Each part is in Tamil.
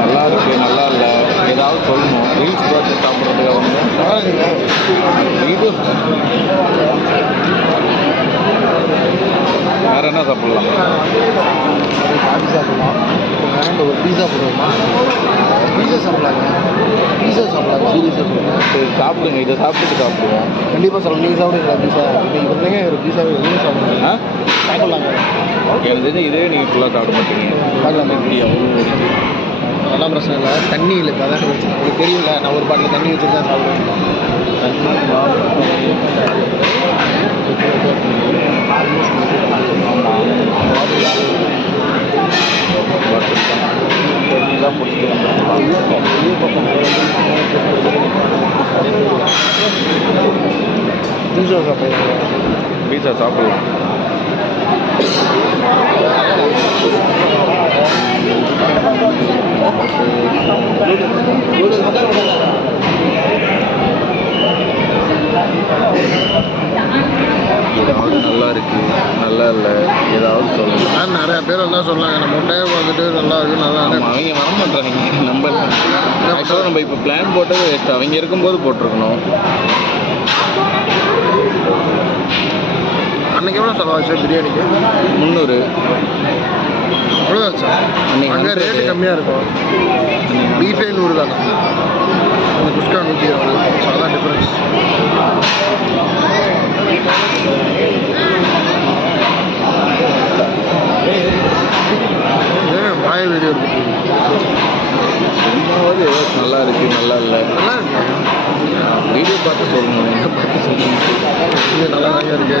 நல்லா இருக்கு நல்லா இல்லை. ஏதாவது சொல்லணும். ரீல்ஸ் பார்த்து சாப்பிட்றதுக்கு இது வேற என்ன சாப்பிடலாம்? காஃபி சாப்பிடலாம் ஒரு பீஸா போடுவோமா பீஸா சாப்பிடலாங்க பீஸா சாப்பிடலாம் சீரியஸாக சொல்லுங்கள் சரி சாப்பிடுங்க. இதை சாப்பிட்டுட்டு சாப்பிடுவோம். கண்டிப்பாக சொல்லுங்கள் நீங்கள் சாப்பிடுங்களா பீஸா? இப்போ இவங்க ஒரு பீஸாவே எதுவும் சாப்பிடுங்க எனக்கு தெரிஞ்சு இதே நீங்கள் ஃபுல்லாக சாப்பிட மாட்டீங்க. பார்க்கலாமா எப்படி அவ்வளோ அதெல்லாம் பிரச்சனை இல்லை. தண்ணி இல்லை இப்போ அதான் பிரச்சனை. தெரியல நான் ஒரு பாட்டில் தண்ணி வச்சுட்டு தான் சாப்பிடுவேன். பீஸா சாப்பிடுங்க பீஸா சாப்பிடலாம் ஏதாவது நல்லா இருக்கு. நல்லா இல்லை. ஏதாவது சொல்லணும் நான் நிறைய பேர் எல்லாம் சொன்னாங்க. நம்ம முட்டையை பார்த்துட்டு நல்லா இருக்கு நல்லா ஆமா, அவங்க வர மாட்டாங்க நம்ம ஆக்சுவலாக நம்ம இப்போ பிளான் போட்டது வேஸ்ட் அவங்க இருக்கும்போது போட்டிருக்கணும். அன்னைக்கு எவ்வளோ செலவாச்சு பிரியாணிக்கு? முந்நூறு. அன்னைக்கு அங்கே. ரேட்டு கம்மியாக இருக்கும். பீஃபே நூறு தானே. அந்த குஸ்கா நூற்றி இருபது. வீடியோ ஏதோ நல்லா இருக்கு நல்லா இல்லை. நல்லா இருக்கு. வீடியோ பார்த்து சொல்லணும் எங்கே பார்த்து சொல்லணும் நல்லா தாங்க இருக்கு.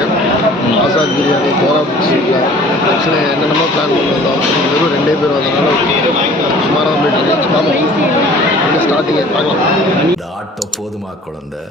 ஆசாத் பிரியாணி கோரா பிடிச்சிருக்கல ஆக்சுவலி என்னென்னமோ பிளான் பண்ணி வந்தோம் வெறும் ரெண்டே பேர் வந்தனால சுமாராக தான் போயிட்டு ஆமாம் ஸ்டார்டிங்கே பார்க்கலாம். இந்த ஆட்டம் போதுமா குழந்தை?